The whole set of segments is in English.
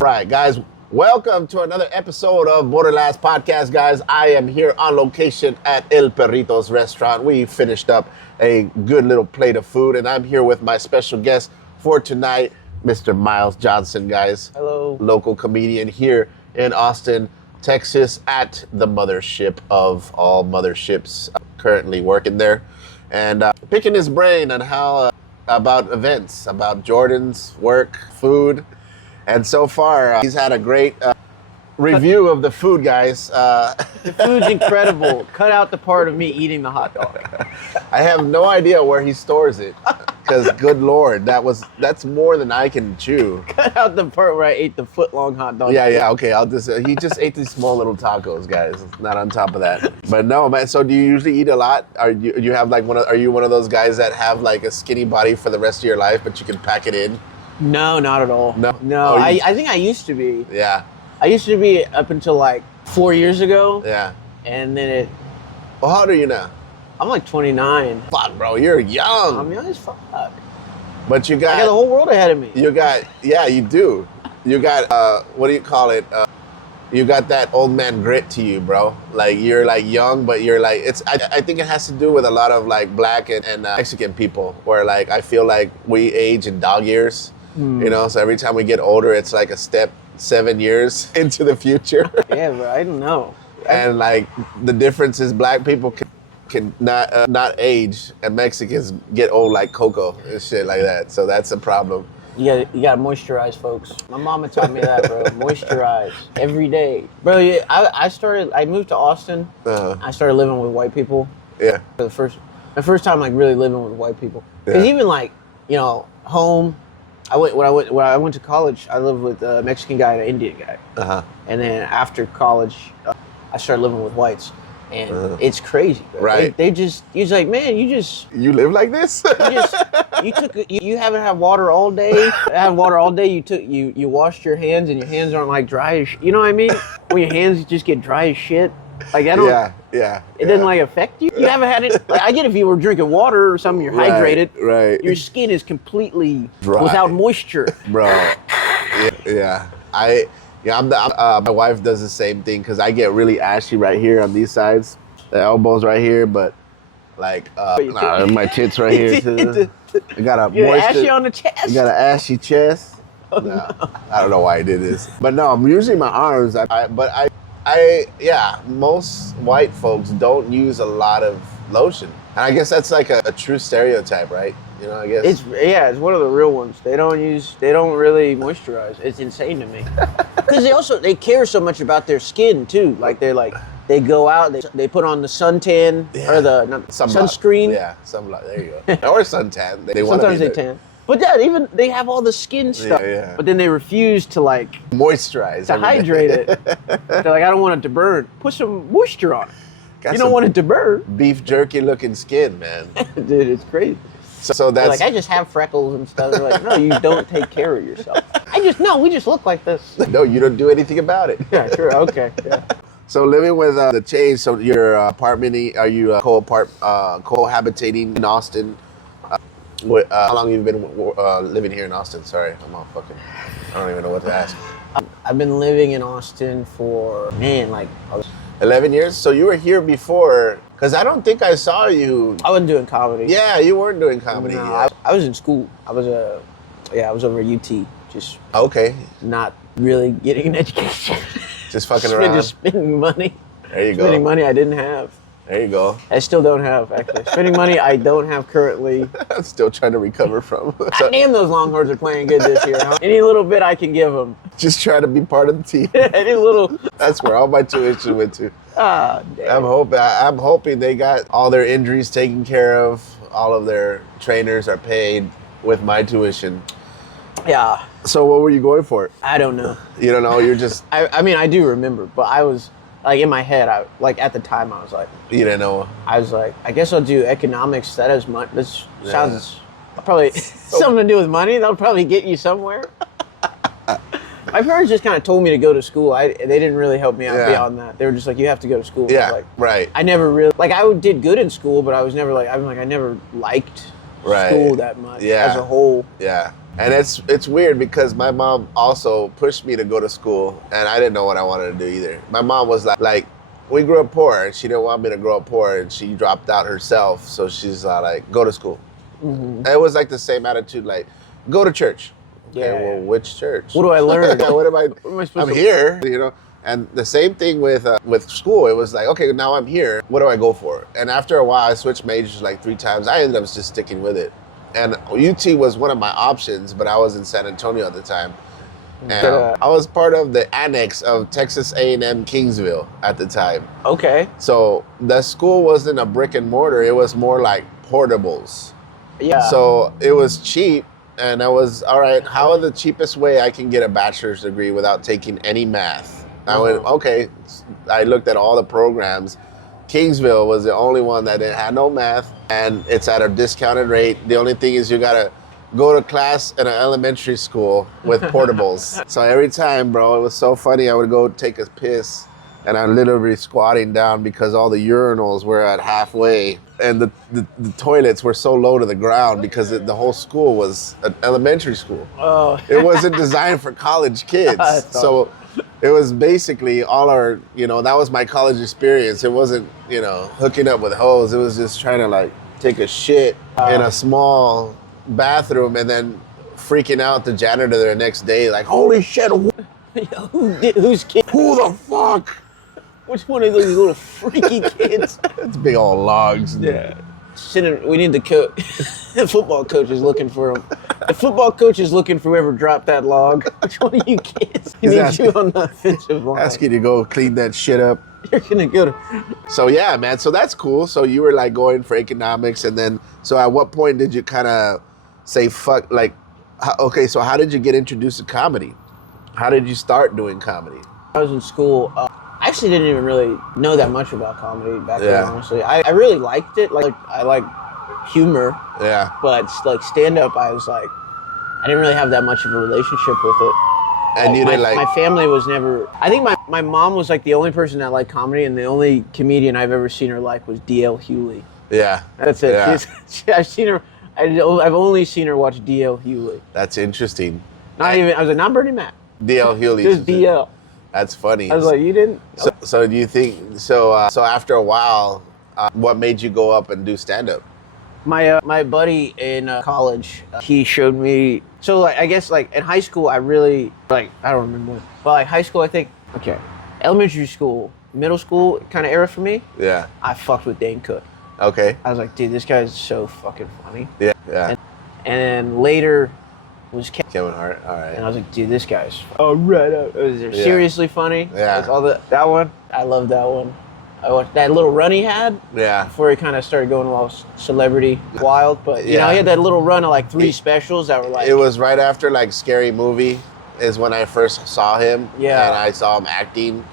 Right, guys, welcome to another episode of Borderlands Podcast, guys. I am here on location at El Perritos Restaurant. We finished up a good little plate of food, and I'm here with my special guest for tonight, Mr. Myles Johnson, guys. Hello. Local comedian here in Austin, Texas, at the mothership of all motherships, currently working there, and picking his brain on how about events, about Jordan's work, food. And so far, he's had a great review of the food, guys. The food's incredible. Cut out the part of me eating the hot dog. I have no idea where he stores it, because good Lord, that's more than I can chew. Cut out the part where I ate the foot-long hot dog. Yeah, okay. He just ate these small little tacos, guys. Not on top of that. But no, man. So do you usually eat a lot? Are you have like are you one of those guys that have like a skinny body for the rest of your life, but you can pack it in? No, not at all. No? No, Oh, I think I used to be. Yeah. I used to be up until like 4 years ago. Yeah. And then Well, how old are you now? I'm like 29. Fuck, bro, you're young. I'm young as fuck. But you got... I got the whole world ahead of me. Yeah, you do. You got, what do you call it? You got that old man grit to you, bro. Like, you're like young, but you're like, I think it has to do with a lot of like black and Mexican people, where like, I feel like we age in dog years, you know? So every time we get older, it's like a step 7 years into the future. Yeah, but I don't know. And like, the difference is black people can not age, and Mexicans get old like cocoa and shit like that. So that's a problem. You gotta moisturize, folks. My mama taught me that, bro. Moisturize every day, bro. Yeah, I moved to Austin. I started living with white people. Yeah. For the first time, like really living with white people. Because even like, you know, home. When I went to college, I lived with a Mexican guy and an Indian guy. And then after college, I started living with whites. And it's crazy, bro. Right. You're just like, man, you live like this? you haven't had water all day. Had water all day. You washed your hands, and your hands aren't like dry as you know what I mean? When your hands just get dry as shit. Like I don't. Yeah. It doesn't like affect you. You haven't had it. Like, I get if you were drinking water or something, you're hydrated. Right. Your skin is completely dry. Without moisture. Bro. Yeah. My wife does the same thing, because I get really ashy right here on these sides, the elbows right here, but like my tits right here too. I got a You're moisture. ashy on the chest. You got an ashy chest. No. I don't know why I did this, but no, I'm using my arms. Most white folks don't use a lot of lotion, and I guess that's like a true stereotype, right? You know, I guess it's one of the real ones. They don't really moisturize. It's insane to me. Because they care so much about their skin too. Like they go out, they put on the suntan or the sunscreen. Yeah, sunblock. There you go. Or suntan. Sometimes they tan. But yeah, even they have all the skin stuff. Yeah. But then they refuse to like moisturize, to hydrate it. They're like, I don't want it to burn. Put some moisture on it. You don't want it to burn. Beef jerky looking skin, man. Dude, it's crazy. So that's like, I just have freckles and stuff. They're like, no, you don't take care of yourself. We just look like this. No, you don't do anything about it. Yeah, true. Okay. Yeah. So living with the change, so your apartment, are you cohabitating in Austin? How long have you been living here in Austin? Sorry, I don't even know what to ask. I've been living in Austin for, 11 years? So you were here before, because I don't think I saw you. I wasn't doing comedy. Yeah, you weren't doing comedy yet. I was in school. I was over at UT, just not really getting an education. Just fucking around. Just spending money. There you go. Spending money I didn't have. There you go. I still don't have, actually. Spending money I don't have currently. I'm still trying to recover from. Damn, those Longhorns are playing good this year. Huh? Any little bit I can give them. Just try to be part of the team. Any little. That's where all my tuition went to. Damn. I'm hoping they got all their injuries taken care of. All of their trainers are paid with my tuition. Yeah. So what were you going for? I don't know. You don't know? You're just... I do remember, but I was... Like in my head, at the time, I was like, you didn't know. I was like, I guess I'll do economics. That is much. This sounds probably something to do with money. That'll probably get you somewhere. My parents just kind of told me to go to school. They didn't really help me out beyond that. They were just like, you have to go to school. Yeah, like, right. I never really I did good in school, but I was never like I never liked school that much as a whole. Yeah. And it's weird because my mom also pushed me to go to school, and I didn't know what I wanted to do either. My mom was like we grew up poor, and she didn't want me to grow up poor, and she dropped out herself. So she's like, go to school. Mm-hmm. It was like the same attitude, like, go to church. Okay, well, which church? What do I learn? What am I supposed to here, you know? And the same thing with school. It was like, okay, now I'm here. What do I go for? And after a while, I switched majors like 3 times. I ended up just sticking with it. And UT was one of my options, but I was in San Antonio at the time. And I was part of the annex of Texas A&M Kingsville at the time. Okay. So the school wasn't a brick and mortar. It was more like portables. Yeah. So it was cheap. And I was, all right, how is the cheapest way I can get a bachelor's degree without taking any math? I went, okay. I looked at all the programs. Kingsville was the only one that had no math, and it's at a discounted rate. The only thing is you gotta go to class in an elementary school with portables. So every time, bro, it was so funny. I would go take a piss, and I'm literally squatting down because all the urinals were at halfway, and the toilets were so low to the ground because the whole school was an elementary school. Oh. It wasn't designed for college kids. So it was basically all our, that was my college experience. It wasn't, hooking up with hoes. It was just trying to like take a shit in a small bathroom and then freaking out the janitor the next day, like, holy shit, who's kid? Who the fuck? Which one of those little freaky kids? It's big old logs. Yeah. We need the coach. The football coach is looking for him. The football coach is looking for whoever dropped that log. Which one of you kids? He needs you on the offensive line. Ask you to go clean that shit up. You're gonna go to. So yeah, man. So that's cool. So you were like going for economics, and then so at what point did you kind of say fuck? Like, okay. So how did you get introduced to comedy? How did you start doing comedy? I was in school. I actually didn't even really know that much about comedy back then, honestly. I really liked it. Like, I like humor. Yeah. But, like, stand-up, I was like, I didn't really have that much of a relationship with it. And you didn't like... My family was never... I think my mom was, like, the only person that liked comedy, and the only comedian I've ever seen her like was D.L. Hewley. Yeah. That's it. Yeah. I've seen her... I've only seen her watch D.L. Hewley. That's interesting. I was like, not Bernie Mac. D.L. Hewley. Just D.L. That's funny. I was like, you didn't? So do you think, so after a while, what made you go up and do stand-up? My buddy in college, he showed me, so like, I guess like in high school, I really, like, I don't remember, but like high school, I think, okay, elementary school, middle school kind of era for me. Yeah. I fucked with Dane Cook. Okay. I was like, dude, this guy's so fucking funny. Yeah, yeah. And then later was Kevin Hart, all right. And I was like, dude, this guy's seriously funny. Yeah. Like that one, I love that one. I watched that little run he had. Yeah. Before he kind of started going all celebrity wild, but you know, he had that little run of like 3 specials that were like. It was right after like Scary Movie is when I first saw him. Yeah. And I saw him acting,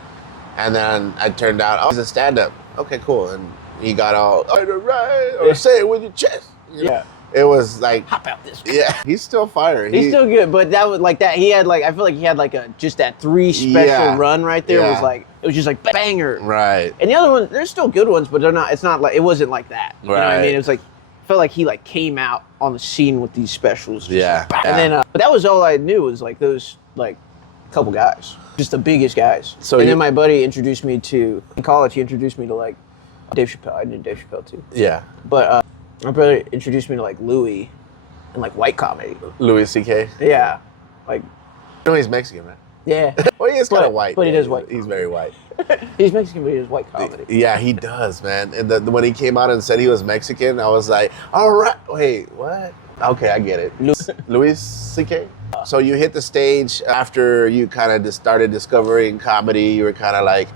and then I turned out, oh, he's a stand-up. Okay, cool. And he got all right, or say it with your chest. You know? Yeah. It was like hop out this. Yeah, he's still firing. He's still good, but that was like that. He had like, I feel like he had like just that 3 special run right there. Was like, it was just like banger. Right. And the other ones, there's still good ones, but they're not. It's not like, it wasn't like that. You know what I mean? It was like, I felt like he like came out on the scene with these specials. Yeah. Like, and then, but that was all I knew was like those like couple guys, just the biggest guys. So and then my buddy introduced me to in college. He introduced me to like Dave Chappelle. I knew Dave Chappelle too. Yeah. But my brother introduced me to like Louis and like white comedy. Louis C.K. Yeah. Like. No, he's Mexican, man. Yeah. Well, he is kind of white. But he is white. He's very white. He's Mexican, but he does white comedy. Yeah, he does, man. And when he came out and said he was Mexican, I was like, all right. Wait, what? Okay, I get it. Louis C.K.? So you hit the stage after you kind of just started discovering comedy. You were kind of like,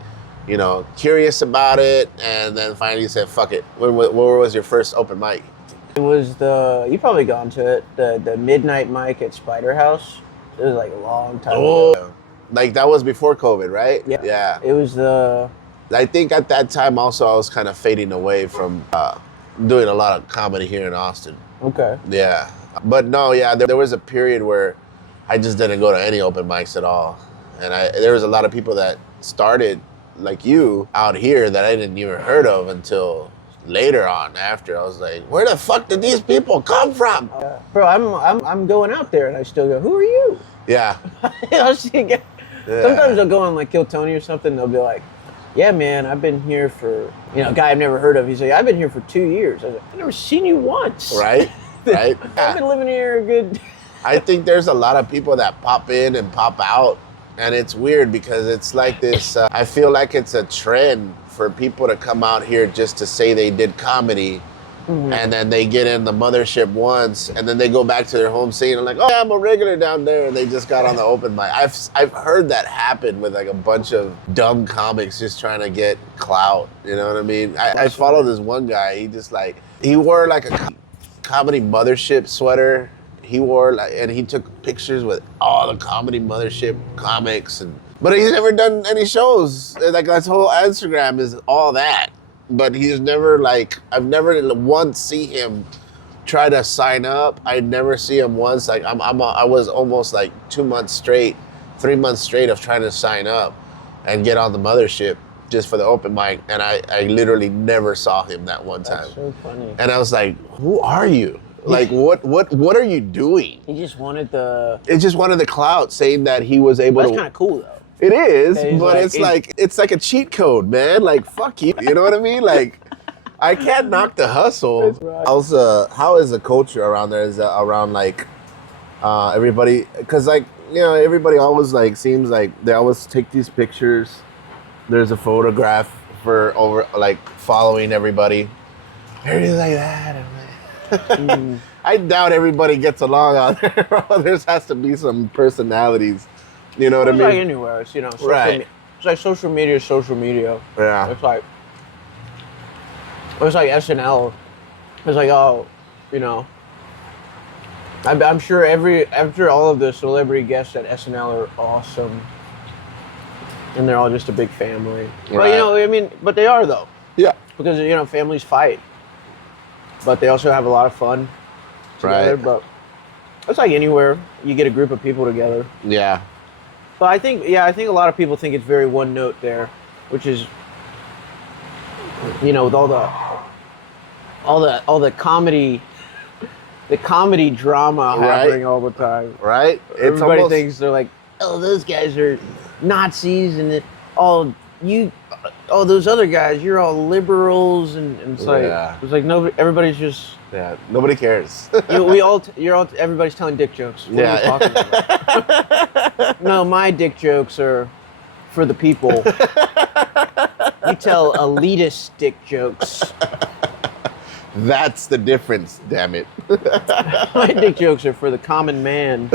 curious about it, and then finally you said, fuck it. Where was your first open mic? It was you probably gone to it, the midnight mic at Spider House. It was like a long time ago. Like that was before COVID, right? Yeah. Yeah. It was I think at that time also I was kind of fading away from doing a lot of comedy here in Austin. Okay. Yeah. But no, yeah, there was a period where I just didn't go to any open mics at all. And there was a lot of people that started like you out here that I didn't even heard of until later on, after, I was like, where the fuck did these people come from? Bro, I'm going out there and I still go, who are you? Yeah. Sometimes they'll go on like Kill Tony or something. They'll be like, yeah, man, I've been here for, a guy I've never heard of. He's like, I've been here for 2 years. I was like, I've never seen you once. Right. Right. I've been living here a good. I think there's a lot of people that pop in and pop out. And it's weird because it's like this, I feel like it's a trend for people to come out here just to say they did comedy. Mm-hmm. And then they get in the mothership once, and then they go back to their home scene and like, oh, yeah, I'm a regular down there, and they just got on the open mic. I've heard that happen with like a bunch of dumb comics just trying to get clout. You know what I mean? I follow this one guy. He wore like a Comedy Mothership sweater. He wore and he took pictures with all the Comedy Mothership comics, but he's never done any shows. Like his whole Instagram is all that. But he's never I've never once see him try to sign up. I never see him once. Like I was almost like 2 months straight, 3 months straight of trying to sign up and get on the mothership just for the open mic. And I literally never saw him that one time. That's so funny. And I was like, who are you? Like, what are you doing? He just wanted the... It just wanted the clout, saying that he was able to... That's kind of cool, though. It is, but it's like a cheat code, man. Like, fuck you. You know what I mean? Like, I can't knock the hustle. Right. Also, how is the culture around there? Is around like everybody? Because everybody always seems like they always take these pictures. There's a photograph for following everybody. Everything's like that. And like, I doubt everybody gets along out there. There has to be some personalities. You know what I mean? It's like anywhere. It's, right. It's like social media is social media. Yeah. It's like SNL. It's like, I'm sure after all of the celebrity guests at SNL are awesome. And they're all just a big family. Right. But they are though. Yeah. Because, families fight. But they also have a lot of fun together. Right. But it's like anywhere you get a group of people together. Yeah. But I think a lot of people think it's very one note there, which is, with all the comedy drama happening all the time. Right. Everybody thinks they're like, oh, those guys are Nazis, and those other guys, you're all liberals, and it's like nobody, everybody's just. Yeah, nobody cares. Everybody's telling dick jokes. What are you talking about? No, my dick jokes are for the people. You tell elitist dick jokes. That's the difference, damn it. My dick jokes are for the common man.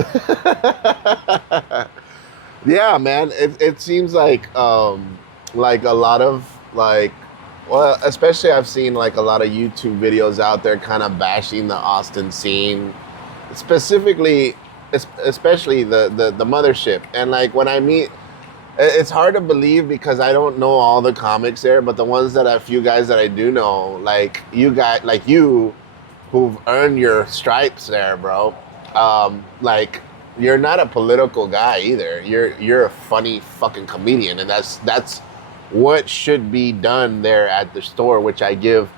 Yeah, man. It seems like a lot of well, especially I've seen a lot of YouTube videos out there kind of bashing the Austin scene, especially the mothership. And when I meet, it's hard to believe because I don't know all the comics there, but the ones that a few guys that I do know, you who've earned your stripes there, bro. You're not a political guy either. You're a funny fucking comedian, and that's what should be done there at the store, which I give,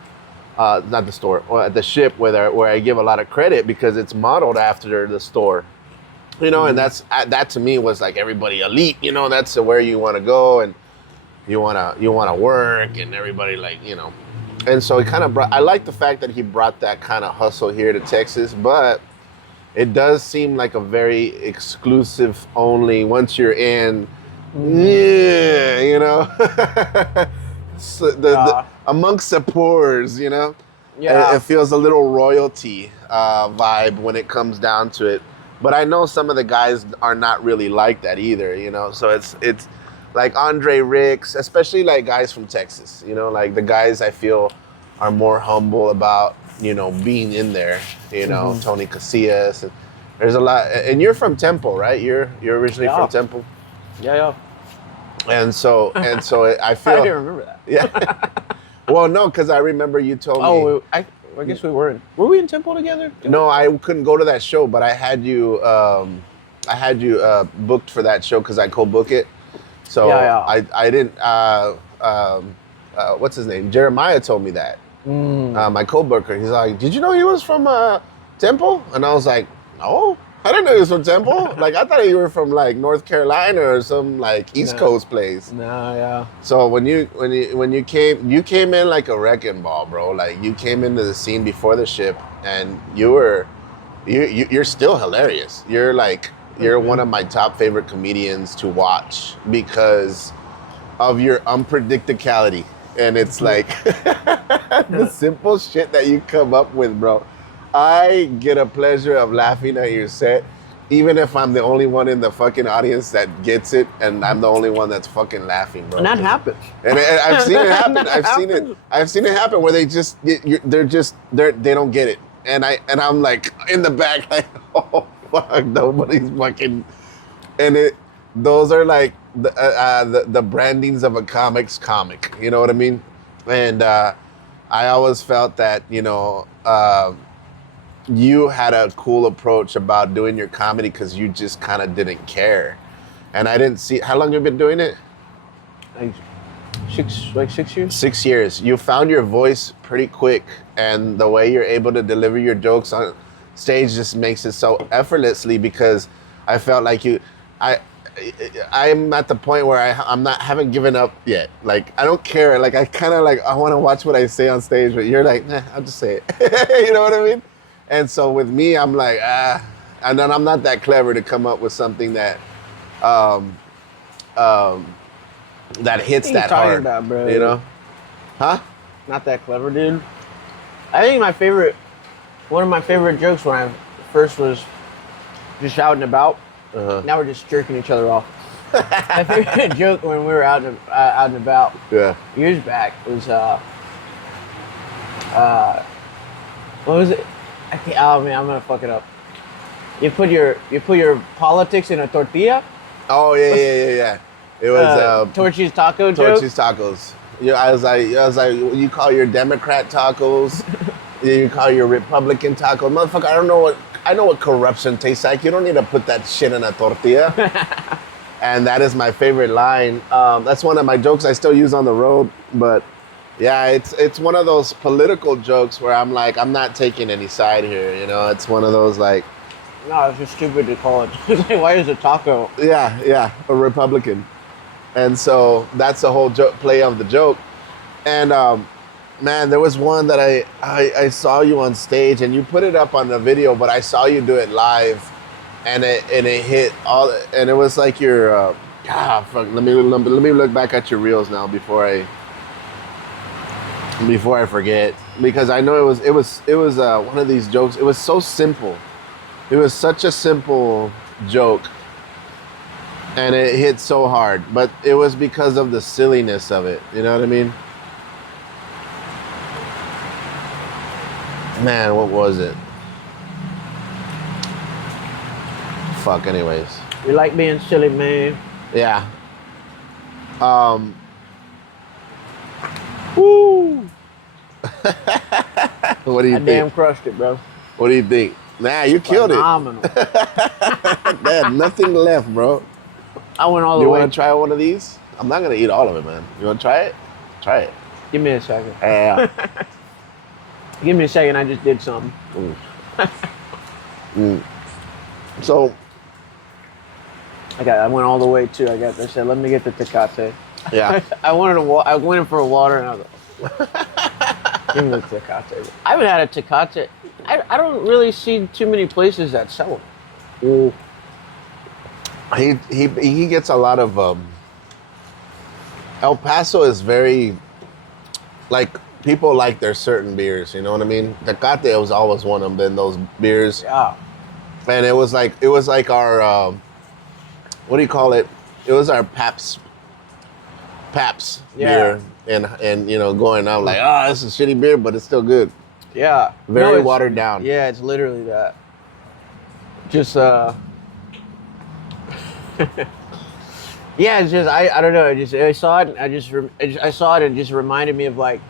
not the store, or at the ship where I give a lot of credit because it's modeled after the store, and that to me was like everybody elite, that's where you want to go and you want to work and everybody and so it kind of I like the fact that he brought that kind of hustle here to Texas, but it does seem like a very exclusive only once you're in. Yeah, so amongst the poors, Yeah, it feels a little royalty vibe when it comes down to it. But I know some of the guys are not really like that either, So it's like Andre Ricks, especially guys from Texas, the guys I feel are more humble about being in there, Tony Casillas. And there's a lot, and you're from Temple, right? You're originally from Temple. Yeah. And so I feel. I didn't remember that. Yeah. Well, no, because I remember you told me. Oh, I guess we were. Were we in Temple together? No, I couldn't go to that show, but I had you. Booked for that show because I co-book it. So I didn't. What's his name? Jeremiah told me that. My coworker, he's like, did you know he was from Temple? And I was like, no, I didn't know he was from Temple. Like, I thought you were from like North Carolina or some like East Coast place. No, yeah. So when you came in like a wrecking ball, bro. Like you came into the scene before the ship, and you're still hilarious. You're one of my top favorite comedians to watch because of your unpredictability. And it's like the simple shit that you come up with, bro. I get a pleasure of laughing at your set, even if I'm the only one in the fucking audience that gets it, and I'm the only one that's fucking laughing, bro. And that happens. And I've seen it happen. I've seen it happen where they don't get it, and I'm like in the back, like, oh fuck, nobody's fucking, and those are like the brandings of a comic's comic, you know what I mean? And I always felt that, you know, you had a cool approach about doing your comedy because you just kind of didn't care. And I didn't see, how long have you been doing it? Like 6 years? 6 years. You found your voice pretty quick, and the way you're able to deliver your jokes on stage just makes it so effortlessly, because I felt like I'm at the point where haven't given up yet. Like, I don't care. Like, I kind of like, I want to watch what I say on stage, but you're like, nah, I'll just say it. You know what I mean? And so with me, I'm like, and then I'm not that clever to come up with something that, that hits that hard. About, bro? You know? Huh? Not that clever, dude. I think one of my favorite jokes when I first was just out and about. Now we're just jerking each other off. My favorite joke when we were out and about, years back, was what was it? Oh man, I'm gonna fuck it up. You put your politics in a tortilla. Oh yeah. It was Torchy's taco joke. Torchy's tacos. Yeah, I was like, you call your Democrat tacos, you call your Republican tacos, motherfucker. I know what corruption tastes like. You don't need to put that shit in a tortilla. And that is my favorite line. That's one of my jokes I still use on the road. But yeah, it's one of those political jokes where I'm like, I'm not taking any side here. You know, it's one of those like. No, it's just stupid to call it. Why is it taco? Yeah, a Republican. And so that's the whole play of the joke. And man, there was one that I saw you on stage, and you put it up on the video, but I saw you do it live, and it hit all, and it was like your fuck. Let me look back at your reels now before I forget, because I know it was one of these jokes. It was so simple. It was such a simple joke, and it hit so hard, but it was because of the silliness of it. You know what I mean? Man, what was it? Fuck, anyways. You like being silly, man. Yeah. Woo! What do you think? I damn crushed it, bro. What do you think? Nah, you killed Phenomenal. it. Man, nothing left, bro. I went all the way. You want to try one of these? I'm not going to eat all of it, man. You want to try it? Try it. Give me a second. Yeah. Give me a second. I just did something. So. I went all the way too. I said, let me get the Tecate. Yeah. I went in for a water, and I was like, give me the Tecate. I haven't had a Tecate. I don't really see too many places that sell them. He gets a lot of El Paso is very, like, people like their certain beers, you know what I mean? Tecate was always one of them, those beers. Yeah. And it was like our what do you call it? It was our Paps beer, and you know, going out like, this is shitty beer, but it's still good. Yeah. Very watered down. Yeah, it's literally that. Just yeah, it's just I don't know. I saw it. I saw it, and it just reminded me of, like,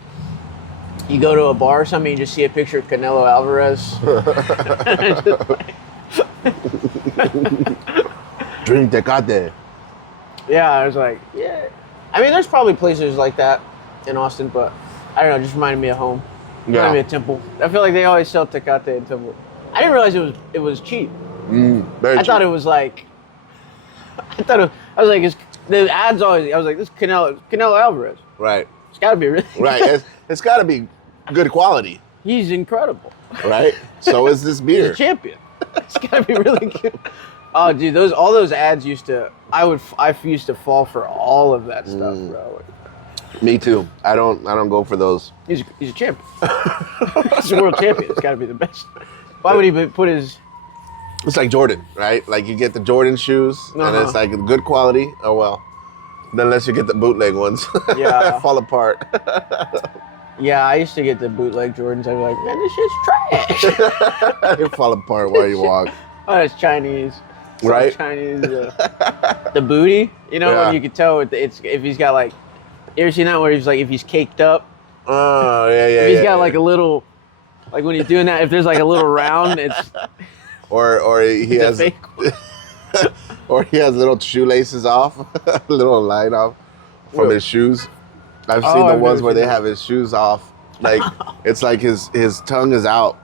you go to a bar or something, you just see a picture of Canelo Alvarez. Drink Tecate. Yeah, I was like, yeah. I mean, there's probably places like that in Austin, but I don't know. It just reminded me of home. Might be a Temple. I feel like they always sell Tecate in Temple. I didn't realize it was cheap. I thought it was like. I was like, the ads always. I was like, this is Canelo Alvarez. Right. It's got to be really. Right. It's got to be good quality. He's incredible. Right. So is this beer. He's a champion. It's got to be really good. Oh, dude, all those ads used to. I used to fall for all of that stuff, bro. Me too. I don't go for those. He's a champion. He's a world champion. It's got to be the best. Why would he put his? It's like Jordan, right? Like you get the Jordan shoes, and it's like good quality. Oh well, unless you get the bootleg ones. Yeah, fall apart. Yeah, I used to get the bootleg Jordans. I'd be like, man, this shit's trash. They fall apart while you walk. Oh, it's Chinese. Right? Chinese. The booty, when you could tell if he's got like, you ever seen that where he's like, if he's caked up? Oh, yeah. If he's got like a little, like when he's doing that, if there's like a little round, it's. Or he has. Or he has little shoelaces off, a little line off from his shoes. I've seen the ones where they have his shoes off. Like, it's like his tongue is out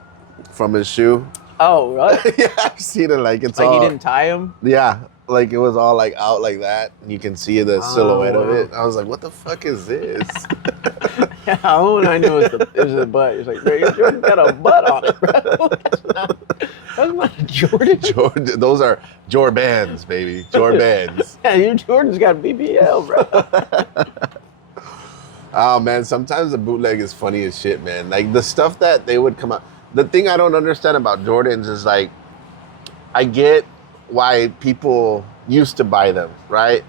from his shoe. Oh, really? Yeah, I've seen it. Like, it's like all... he didn't tie him? Yeah, like it was all like out like that. And you can see the silhouette of it. I was like, what the fuck is this? Yeah, all one I knew was the butt. He was like, bro, your Jordan got a butt on it, bro. That's not a Jordan. Those are Jordans, baby. Jordans. Yeah, your Jordan's got BBL, bro. Oh, man, sometimes the bootleg is funny as shit, man. Like, the stuff that they would come out... The thing I don't understand about Jordans is, like, I get why people used to buy them, right?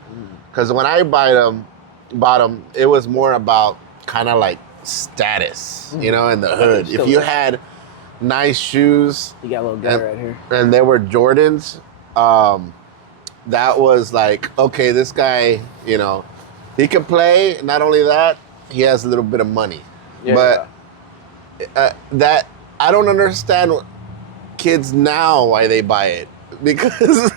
Because when I bought them, it was more about kind of like status, in the hood. If you had nice shoes... You got a little guy right here. And they were Jordans, that was like, okay, this guy, he can play. Not only that, he has a little bit of money. Yeah. But that... I don't understand kids now why they buy it, because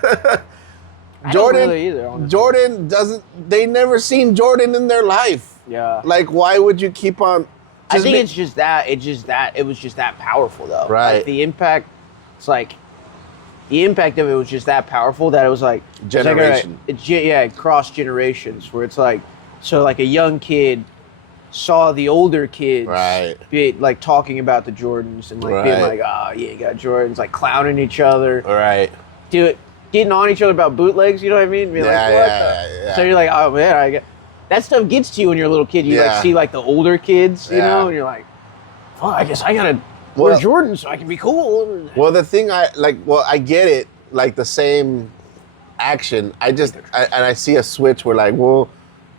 Jordan doesn't. They never seen Jordan in their life. Yeah. Like, why would you keep on? I think it's just that. It was just that powerful, though. Right. Like, the impact. It's like the impact of it was just that powerful that it was like generation. It crossed generations, where it's like, so like a young kid saw the older kids be like talking about the Jordans and like being like, oh yeah, you got Jordans, like clowning each other. Right. Getting on each other about bootlegs, you know what I mean? Being like, what the? So you're like, oh man, that stuff gets to you when you're a little kid. You like see like the older kids, and you're like, oh, I guess I gotta wear Jordans so I can be cool. Well, the thing I get it, like the same action. I see a switch where like, well,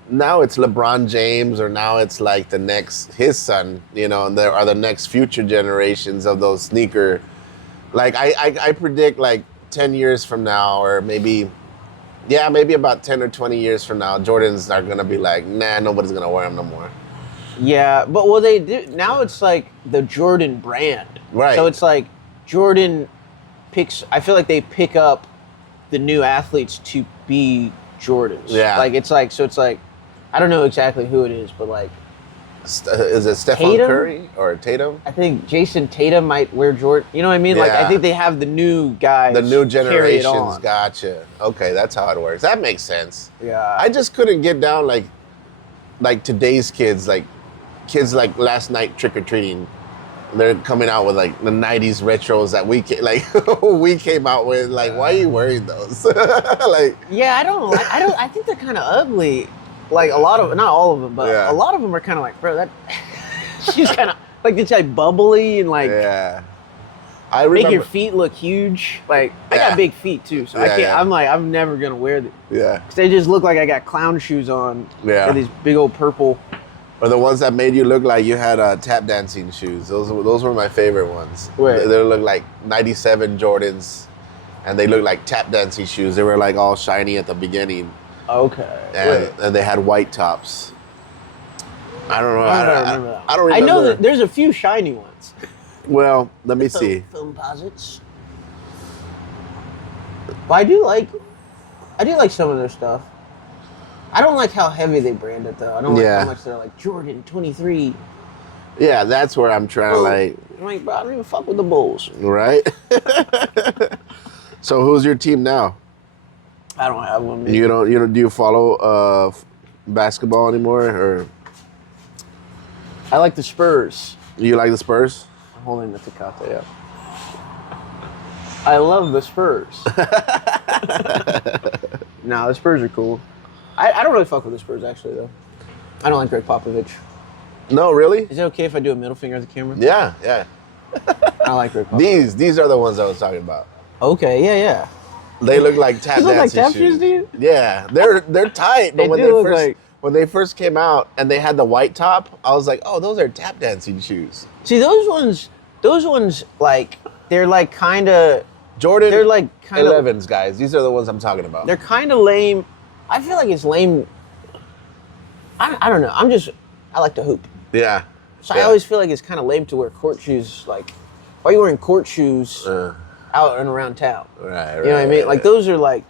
now it's LeBron James, or now it's like his son, and there are the next future generations of those sneaker. Like, I predict like 10 years from now, or maybe about 10 or 20 years from now, Jordans are going to be like, nah, nobody's going to wear them no more. Yeah, but well, they do. Now it's like the Jordan brand. Right. So it's like Jordan I feel like they pick up the new athletes to be Jordans. Yeah. Like, it's like, I don't know exactly who it is, but like... Is it Stephen Curry or Tatum? I think Jason Tatum might wear Jordan. You know what I mean? Yeah. Like, I think they have the new guys. The new generations. Gotcha. Okay, that's how it works. That makes sense. Yeah. I just couldn't get down like today's kids, like kids like last night trick-or-treating. They're coming out with like the 90s retros that we came out with. Like, why are you wearing those? Like, yeah, I think they're kind of ugly. Like, a lot of, not all of them, but a lot of them are kind of like, bro, that, she's kind of, like, it's like bubbly and like, I remember, make your feet look huge. Like, I got big feet too, so I can't, I'm like, I'm never going to wear them. Yeah. Because they just look like I got clown shoes on. Yeah. Or these big old purple. Or the ones that made you look like you had tap dancing shoes. Those were my favorite ones. Where? They look like 97 Jordans, and they look like tap dancing shoes. They were like all shiny at the beginning. Okay. And they had white tops. I don't know. I don't remember that. I don't remember. I know that there's a few shiny ones. Well, let me see. Foamposites. But I do like some of their stuff. I don't like how heavy they brand it, though. I don't like how much they're like Jordan 23. Yeah, that's where I'm trying to like. I'm like, bro, I don't even fuck with the Bulls. Right. So who's your team now? I don't have one. Man. You don't. Do you follow basketball anymore, or I like the Spurs. you like the Spurs? I'm holding the Tecate, yeah. I love the Spurs. No, the Spurs are cool. I don't really fuck with the Spurs, actually, though. I don't like Greg Popovich. No, really? Is it okay if I do a middle finger at the camera? Yeah, yeah. I like Greg Popovich. These are the ones I was talking about. Okay, yeah. They look like tap These look like dancing tap shoes. shoes, dude? Yeah, they're tight. But when they first came out and they had the white top, I was like, oh, those are tap dancing shoes. See, those ones, like, they're like kind of... Jordan, they're like kind of 11s, guys. These are the ones I'm talking about. They're kind of lame. I feel like it's lame. I don't know. I like to hoop. Yeah. So I always feel like it's kind of lame to wear court shoes. Like, why are you wearing court shoes out and around town? Right. You know what I mean? Like, those are like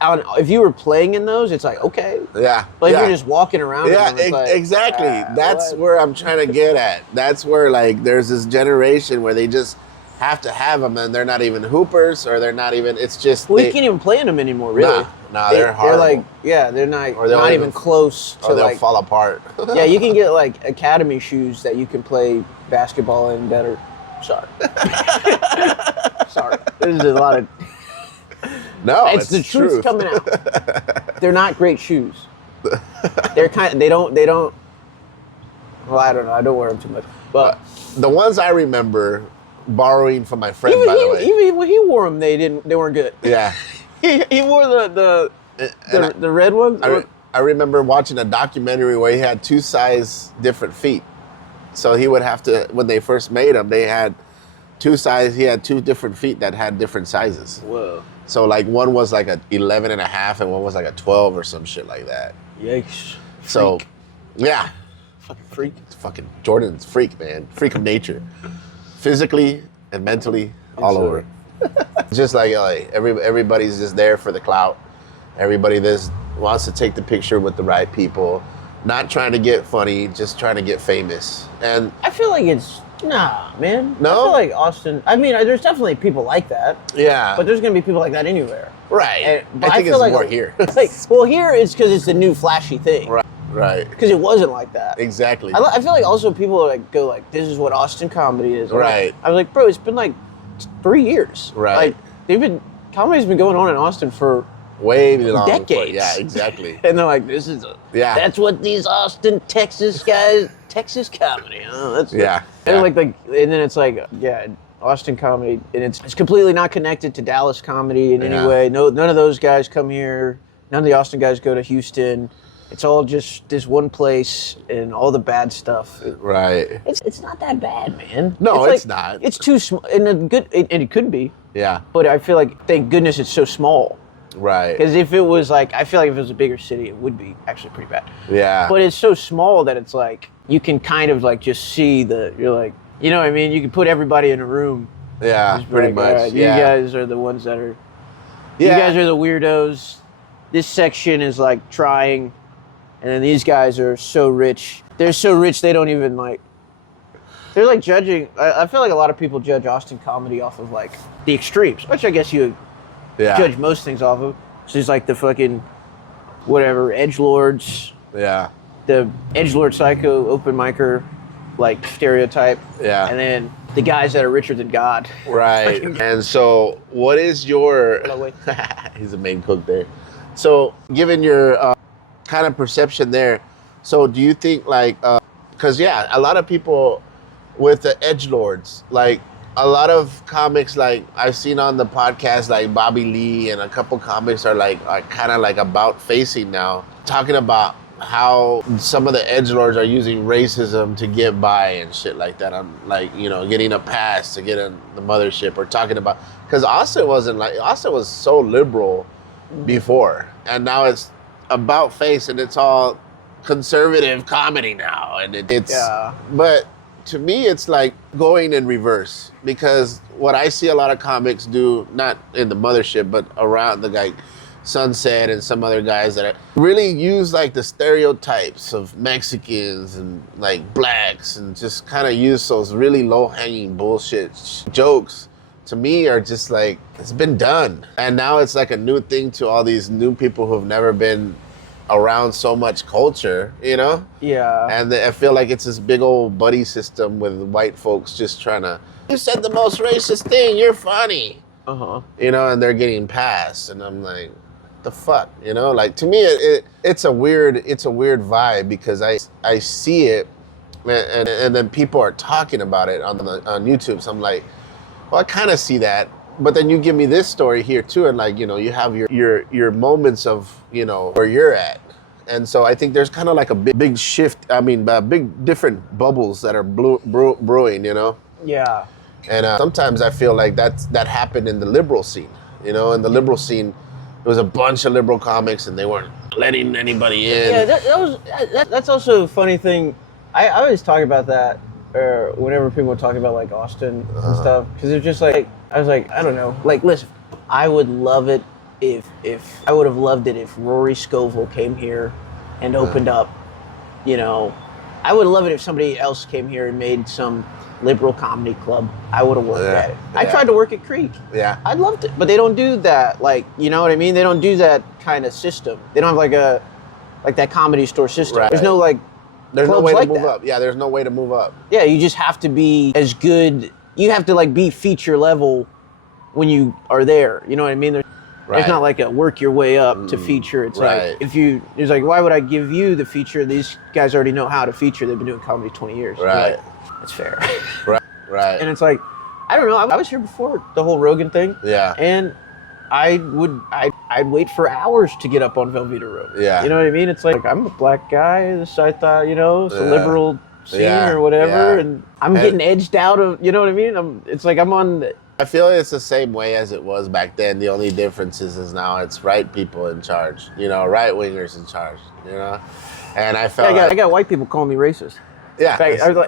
out, if you were playing in those, it's like, okay. Yeah. But if you're just walking around, yeah, in them, it's like, exactly. That's what? where I'm trying to get at. That's where like there's this generation where they just have to have them, and they're not even hoopers, or they're not even. It's just you can't even play in them anymore, really. Nah, they're horrible. They're like, yeah, they're not. Or not even close to or they'll like fall apart. Yeah, you can get like academy shoes that you can play basketball in better. Sorry. Sorry. There's a lot of. No, it's the truth truth coming out. They're not great shoes. They're they don't. Well, I don't know. I don't wear them too much, but the ones I remember borrowing from my friend, by the way. Even when he wore them, they weren't good. Yeah. he wore the red ones. I remember watching a documentary where he had 2 size different feet. So he would have to, when they first made them, they had 2 size. He had 2 different feet that had different sizes. Whoa. So like one was like a 11 and a half and one was like a 12 or some shit like that. Yikes. So, yeah. Fucking freak. Fucking Jordan's freak, man. Freak of nature. Physically and mentally, all over. Just like everybody's just there for the clout. Everybody just wants to take the picture with the right people. Not trying to get funny, just trying to get famous. And I feel like it's man. No? I feel like Austin. I mean, there's definitely people like that. yeah, But there's gonna be people like that anywhere. right. But I think feel it's like more here. well, here it's because it's the new flashy thing. Right. Because it wasn't like that. Exactly. I feel like also people like go like, this is what Austin comedy is. Right. I was like, bro, it's been like 3 years. Right. Like comedy's been going on in Austin for way long. decades. Yeah, exactly. And they're like, that's what these Austin, Texas guys, Texas comedy. That's Yeah. And and then it's like, Austin comedy, and it's completely not connected to Dallas comedy in any way. No, none of those guys come here. None of the Austin guys go to Houston. It's all just this one place and all the bad stuff. Right. It's not that bad, man. No, it's not. It's too small, and it could be. Yeah. But I feel like, thank goodness it's so small. Right. Because if it was like, I feel like if it was a bigger city, it would be actually pretty bad. Yeah. But it's so small that it's like, you can kind of like just see you're like, you know what I mean? You can put everybody in a room. Yeah, pretty much. Right, you guys are the ones that are, Yeah. you guys are the weirdos. This section is like trying, and then these guys are so rich. They're so rich they don't even like, they're like judging. I feel like a lot of people judge Austin comedy off of like the extremes, which I guess you judge most things off of. So it's like the fucking, whatever, edgelords. Yeah. The edgelord psycho open micer, like stereotype. Yeah. And then the guys that are richer than God. Right. And so what is your, he's the main cook there. So given your kind of perception there, so do you think like, because a lot of people with the edgelords, like a lot of comics, like I've seen on the podcast, like Bobby Lee and a couple comics are kind of like about facing now, talking about how some of the edgelords are using racism to get by and shit like that. I'm like, getting a pass to get in the mothership, or talking about, because Austin was so liberal before, and now it's about face, and it's all conservative comedy now, and but to me it's like going in reverse, because what I see a lot of comics do, not in the mothership but around the guy, Sunset and some other guys that really use like the stereotypes of Mexicans and like blacks and just kind of use those really low-hanging bullshit jokes, to me are just like, it's been done. And now it's like a new thing to all these new people who've never been around so much culture, you know? Yeah. And I feel like it's this big old buddy system with white folks just trying to, you said the most racist thing, you're funny. You know, and they're getting passed. And I'm like, the fuck, you know? Like, to me, it's a weird vibe because I see it and then people are talking about it on YouTube. So I'm like, well, I kind of see that. But then you give me this story here too, and like, you know, you have your moments of, you know, where you're at. And so I think there's kind of like a big shift, big different bubbles that are brewing, you know? Yeah. And sometimes I feel like that happened in the liberal scene, you know? In the liberal scene, there was a bunch of liberal comics and they weren't letting anybody in. Yeah, that's also a funny thing. I always talk about that whenever people talk about like Austin and stuff, because it's just like, I was like, I don't know. Like, listen, I would love it if I would have loved it if Rory Scovel came here and opened up, you know. I would love it if somebody else came here and made some liberal comedy club. I would have worked at it. I tried to work at Creek. Yeah. I loved it. But they don't do that. Like, you know what I mean? They don't do that kind of system. They don't have like that Comedy Store system. Right. There's no like There's no way like to move that. up. Yeah, there's no way to move up. Yeah, you just have to be as good. You have to like be feature level when you are there. You know what I mean? There's not like a work your way up to feature. It's like it's like, why would I give you the feature? These guys already know how to feature. They've been doing comedy 20 years. Right. Like, that's fair. Right. And it's like, I don't know. I was here before the whole Rogan thing. Yeah. And I'd wait for hours to get up on Velveeta Road. Yeah. You know what I mean? It's like, I'm a black guy. This, I thought, you know, it's a liberal scene or whatever. And I'm getting edged out of, you know what I mean? It's like I'm on... I feel it's the same way as it was back then. The only difference is now it's right people in charge. You know, right wingers in charge. You know, and I felt I got white people calling me racist. Yeah,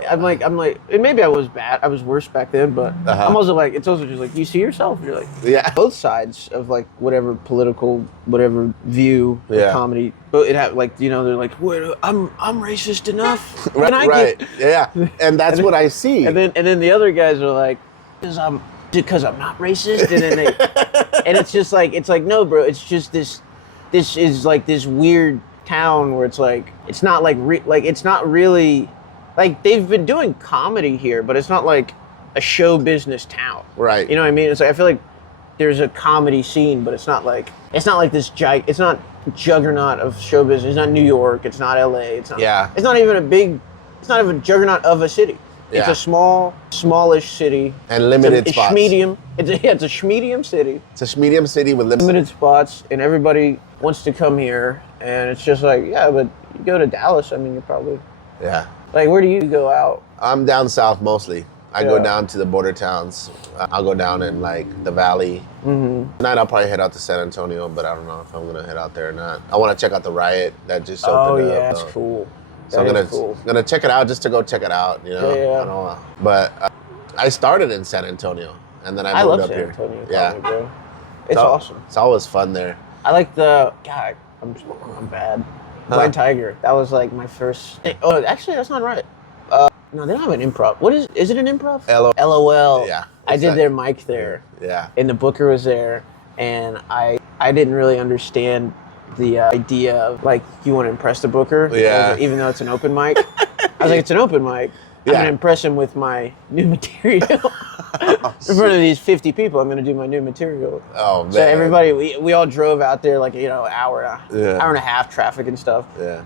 I'm like, and maybe I was bad. I was worse back then, but I'm also like, it's also just like, you see yourself. You're like, both sides of like whatever political, whatever view of comedy. But it had like, you know, they're like, wait, I'm racist enough. And that's what I see. And then the other guys are like, because I'm not racist, and then they, and it's just like, no, bro, it's just this is like this weird town where it's like, it's not like it's not really. Like, they've been doing comedy here, but it's not like a show business town. Right. You know what I mean? It's like, I feel like there's a comedy scene, but it's not like this it's not juggernaut of show business. It's not New York. It's not LA. It's not even a juggernaut of a city. It's a smallish city. And limited spots. It's a schmedium city. It's a schmedium city with limited spots, and everybody wants to come here. And it's just like, yeah, but you go to Dallas, I mean, you're probably... Yeah. Like, where do you go out? I'm down south mostly. I go down to the border towns. I'll go down in like the valley. Tonight I'll probably head out to San Antonio, but I don't know if I'm gonna head out there or not. I want to check out the riot that just opened up. Oh yeah, that's cool. So I'm gonna check it out just to go check it out. You know. Yeah. I don't know. But I started in San Antonio, and then I moved up here. San Antonio. Yeah. Bro. It's awesome. It's always fun there. I like the I'm bad. Blind Tiger. That was like my first. Oh, actually, that's not right. No, they don't have an improv. What is it? An improv? LOL. Yeah. I did their mic there. Yeah. And the booker was there, and I didn't really understand the idea of like, you want to impress the booker. Yeah. Even though it's an open mic. I was like, it's an open mic. I'm gonna impress him with my new material. In front of these 50 people, I'm gonna do my new material. Oh man! So everybody, we all drove out there like, you know, hour and a half traffic and stuff. Yeah.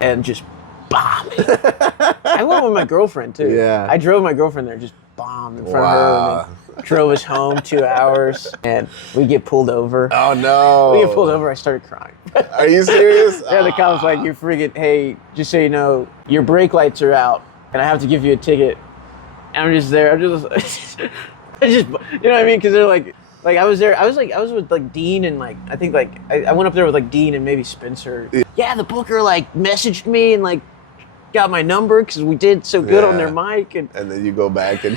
And just bombing. I went with my girlfriend too. Yeah. I drove my girlfriend there, just bombed in front of her, and then drove us home 2 hours, and we get pulled over. Oh no! We get pulled over. I started crying. Are you serious? Yeah, the cop was like, "You're freaking. Hey, just so you know, your brake lights are out, and I have to give you a ticket." And I'm just there. I just, you know what I mean? Because they're like I was there. I was with like Dean and like, I think like I went up there with like Dean and maybe Spencer. Yeah, the booker like messaged me and like got my number because we did so good on their mic, and then you go back and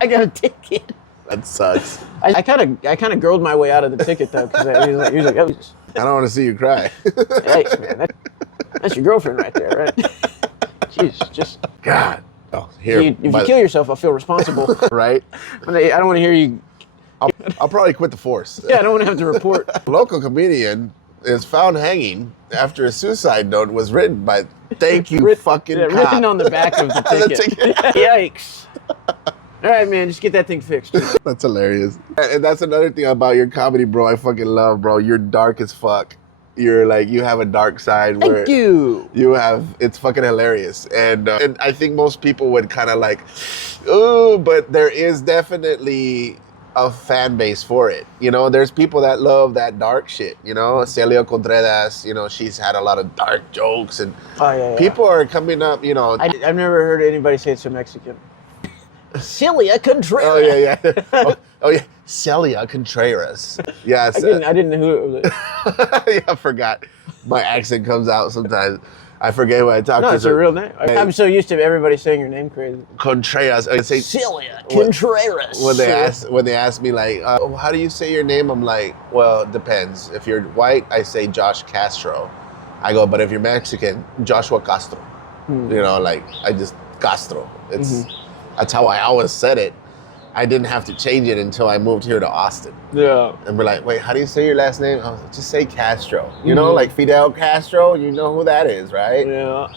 I got a ticket. That sucks. I kind of girled my way out of the ticket though, because he was like, oh, I don't want to see you cry. hey man, that's your girlfriend right there, right? Jeez, just God. Oh, here. if you kill yourself, I'll feel responsible. Right? I don't want to hear you. I'll probably quit the force. Yeah, I don't want to have to report. A local comedian is found hanging after a suicide note was written by thank you fucking cop. Written on the back of the ticket. Yikes. All right, man, just get that thing fixed. That's hilarious. And that's another thing about your comedy, bro. I fucking love, bro. You're dark as fuck. You're like, you have a dark side where Thank you. It's fucking hilarious. And I think most people would kind of like, ooh, but there is definitely a fan base for it. You know, there's people that love that dark shit, you know. Celia Contreras, you know, she's had a lot of dark jokes and people are coming up, you know. I've never heard anybody say it's so Mexican. Celia Contreras. Oh, yeah. Oh, yeah. Celia Contreras. Yeah. I didn't know who it was. Yeah, I forgot. My accent comes out sometimes. I forget when I talk to No, it's a real name. I'm so used to everybody saying your name crazy. Contreras. I say Celia Contreras. When they ask me like, how do you say your name? I'm like, well, it depends. If you're white, I say Josh Castro. I go, but if you're Mexican, Joshua Castro. You know, like I just Castro. That's how I always said it. I didn't have to change it until I moved here to Austin. Yeah. And we're like, wait, how do you say your last name? I was like, just say Castro. You know, like Fidel Castro, you know who that is, right? Yeah.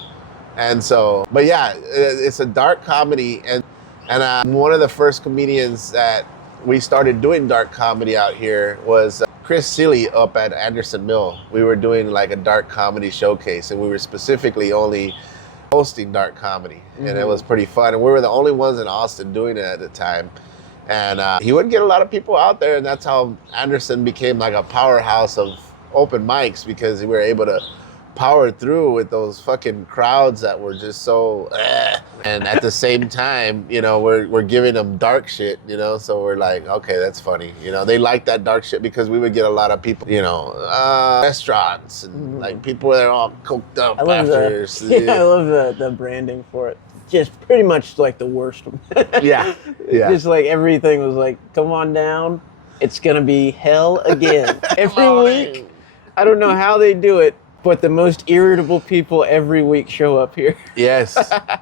And so, but yeah, it's a dark comedy. And one of the first comedians that we started doing dark comedy out here was Chris Seeley up at Anderson Mill. We were doing like a dark comedy showcase, and we were specifically only hosting dark comedy, and it was pretty fun. And we were the only ones in Austin doing it at the time. And he would get a lot of people out there, and that's how Anderson became like a powerhouse of open mics, because we were able to power through with those fucking crowds that were just so and at the same time, you know, we're giving them dark shit, you know, so we're like, okay, that's funny, you know. They like that dark shit because we would get a lot of people, you know, restaurants and like people that are all coked up I love the branding for it. Just pretty much like the worst one. Yeah. Just like everything was like, come on down, it's gonna be hell again every week. I don't know how they do it, but the most irritable people every week show up here. Yes.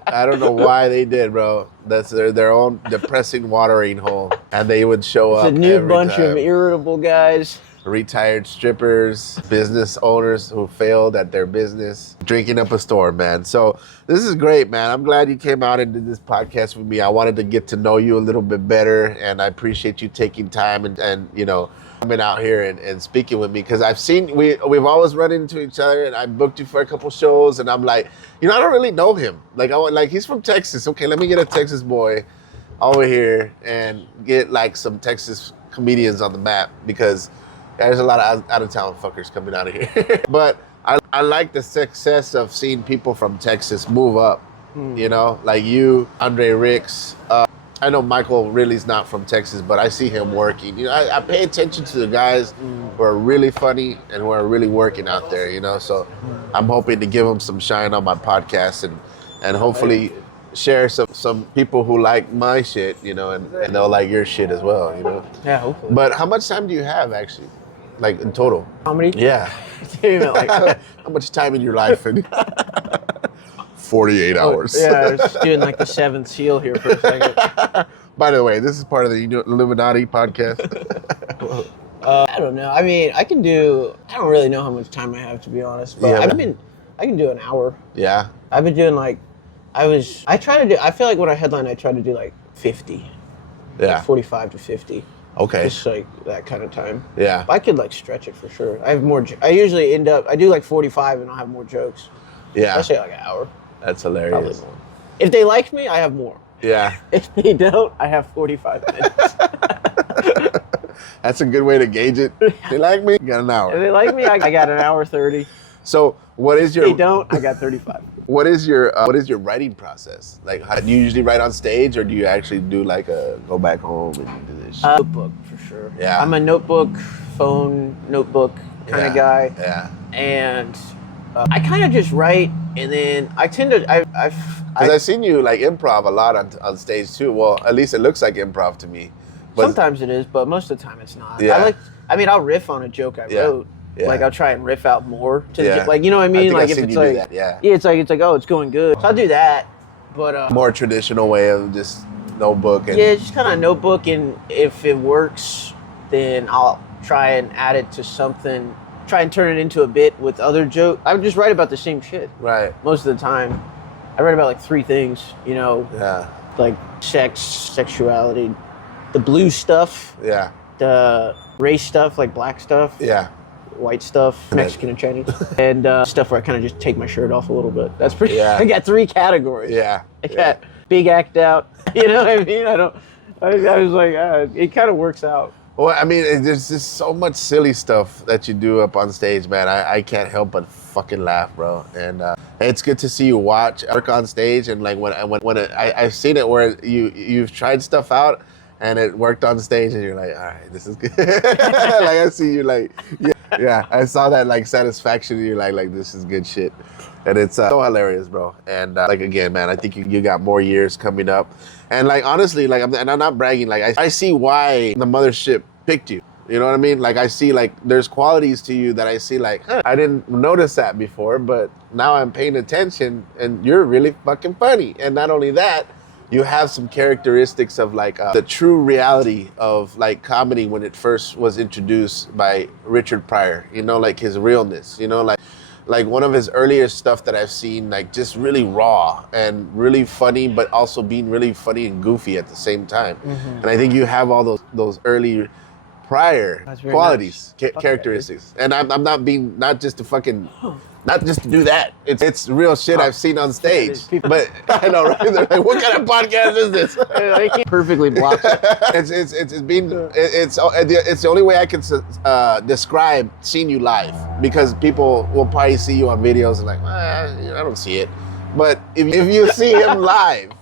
I don't know why they did, bro. That's their own depressing watering hole. And they would show up It's a new every bunch time. of irritable guys. Retired strippers, business owners who failed at their business, drinking up a storm, man. So this is great, man. I'm glad you came out and did this podcast with me. I wanted to get to know you a little bit better, and I appreciate you taking time and you know, coming out here and speaking with me, because I've seen we've always run into each other, and I booked you for a couple shows, and I'm like, you know, I don't really know him. Like he's from Texas. Okay, let me get a Texas boy over here and get like some Texas comedians on the map, because there's a lot of out-of-town fuckers coming out of here. But I like the success of seeing people from Texas move up, you know, like you, Andre Ricks. I know Michael really's not from Texas, but I see him working. You know, I pay attention to the guys who are really funny and who are really working out there, you know. So I'm hoping to give them some shine on my podcast and hopefully share some people who like my shit, you know, and they'll like your shit as well, you know. Yeah, hopefully. But how much time do you have actually? Like in total? Comedy? Yeah. Like, how much time in your life? 48 hours. Yeah, I was just doing like the seventh seal here for a second. By the way, this is part of the Illuminati podcast. I don't know. I mean, I don't really know how much time I have, to be honest. But I can do an hour. Yeah. I've been doing I feel like when I headline, I try to do like 50. Yeah. Like 45 to 50. Okay. Just like that kind of time. Yeah. I could like stretch it for sure. I have more. I usually I do like 45 and I'll have more jokes. Yeah. I say like an hour. That's hilarious. Probably more. If they like me, I have more. Yeah. If they don't, I have 45 minutes. That's a good way to gauge it. They like me, you got an hour. If they like me, I got an hour 30. So what is your? If they don't, I got 35. What is your writing process? Like, how do you usually write on stage, or do you actually do like a go back home and do this shit? Notebook for sure. Yeah. I'm a notebook, phone, notebook kind of guy. Yeah. And I kind of just write, and then I tend to I've seen you like improv a lot on stage too. Well, at least it looks like improv to me. Sometimes it is, but most of the time it's not. Yeah. I'll riff on a joke I wrote. Yeah. Like I'll try and riff out more to the Yeah. joke. Like, you know what I mean? I Like think if I've it's seen you like do that, it's like oh, it's going good. So I'll do that. But more traditional way of just notebook and just kind of notebook, and if it works, then I'll try and add it to something. Try and turn it into a bit with other joke. I would just write about the same shit. Right. Most of the time, I write about like 3 things. You know. Yeah. Like sex, sexuality, the blue stuff. Yeah. The race stuff, like black stuff. Yeah. White stuff, Mexican and Chinese, and stuff where I kind of just take my shirt off a little bit. That's pretty. Yeah. I got 3 categories. Yeah. I got big act out. You know what I mean? I was like, it kind of works out. Well, I mean, there's just so much silly stuff that you do up on stage, man. I can't help but fucking laugh, bro. And it's good to see you work on stage. And like I've seen it where you've tried stuff out and it worked on stage, and you're like, all right, this is good. Like I see you like, yeah. I saw that like satisfaction. You're like this is good shit, and it's so hilarious, bro. And like again, man, I think you got more years coming up. And like honestly, like I'm not bragging. Like I see why the mothership picked you. You know what I mean? Like I see like there's qualities to you that I see like I didn't notice that before, but now I'm paying attention, and you're really fucking funny. And not only that, you have some characteristics of like the true reality of like comedy when it first was introduced by Richard Pryor. You know, like his realness. You know, like one of his earliest stuff that I've seen, like just really raw and really funny, but also being really funny and goofy at the same time. Mm-hmm. And I think you have all those early Pryor qualities, nice. Characteristics. And I'm not being, not just to do that. It's real shit I've seen on stage. But I know, right? They're like, what kind of podcast is this? I can't perfectly block it. It's the only way I can describe seeing you live, because people will probably see you on videos and like, I don't see it. But if you see him live,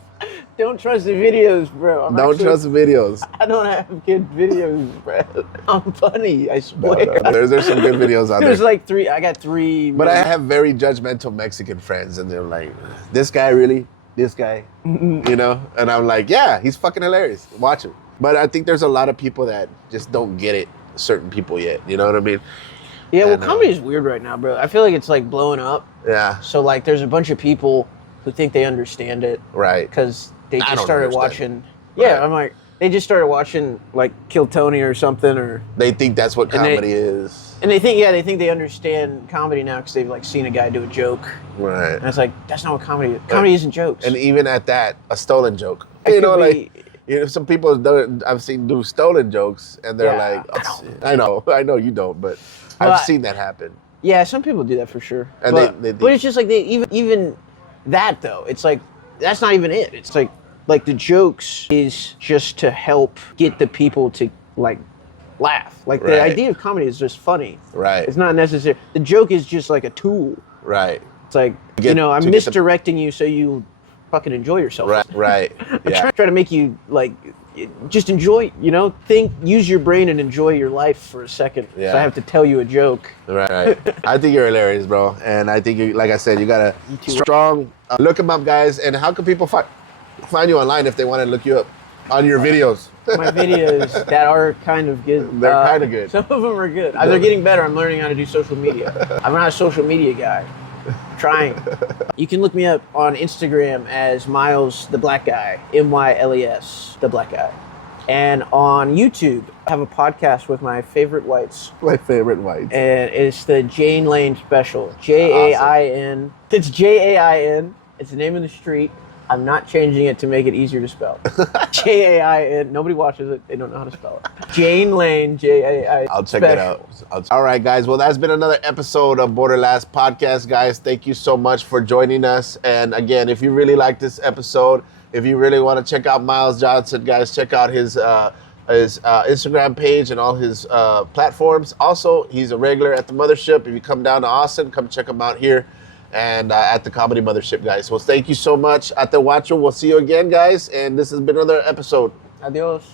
don't trust the videos, bro. Don't trust the videos. I don't have good videos, bro. I'm funny, I swear. No. There's some good videos out there. There's like 3. I got 3. But I have very judgmental Mexican friends, and they're like, this guy really? This guy? You know? And I'm like, yeah, he's fucking hilarious. Watch him. But I think there's a lot of people that just don't get it, certain people yet. You know what I mean? Yeah, well, comedy is weird right now, bro. I feel like it's like blowing up. Yeah. So like there's a bunch of people who think they understand it. Right. Because they just started watching. Right. Yeah, I'm like, they just started watching like Kill Tony or something, or they think that's what comedy is. And they think they understand comedy now because they've like seen a guy do a joke. Right. And it's like, that's not what comedy is. Comedy isn't jokes. And even at that, a stolen joke. You know, some people I've seen do stolen jokes, and they're like, I know you don't, but I've seen that happen. Yeah, some people do that for sure. And but it's just like even that though. It's like that's not even it. It's like the jokes is just to help get the people to like laugh. Like the idea of comedy is just funny. Right. It's not necessary. The joke is just like a tool. Right. It's like I'm misdirecting you so you fucking enjoy yourself. Right. I'm trying to make you like just enjoy, use your brain and enjoy your life for a second. Yeah. So I have to tell you a joke. Right. I think you're hilarious, bro. And I think, like I said, you got a strong, look him up, guys. And how can people find you online if they want to look you up on your videos? My videos that are kind of good. They're kind of good. Some of them are good. They're getting better. I'm learning how to do social media. I'm not a social media guy. Trying. You can look me up on Instagram as Myles the Black Guy, Myles the Black Guy, and on YouTube I have a podcast with my favorite whites. My favorite whites. And it's the Jane Lane Special. Jain. Awesome. It's Jain. It's the name of the street. I'm not changing it to make it easier to spell. Jain. Nobody watches it. They don't know how to spell it. Jane Lane, Jai. I'll check it out. All right, guys. Well, that's been another episode of Borderlast Podcast, guys. Thank you so much for joining us. And again, if you really like this episode, if you really want to check out Myles Johnson, guys, check out his Instagram page and all his platforms. Also, he's a regular at the Mothership. If you come down to Austin, come check him out here. And at the Comedy Mothership, guys. Well, thank you so much. At the Watcher, we'll see you again, guys. And this has been another episode. Adios.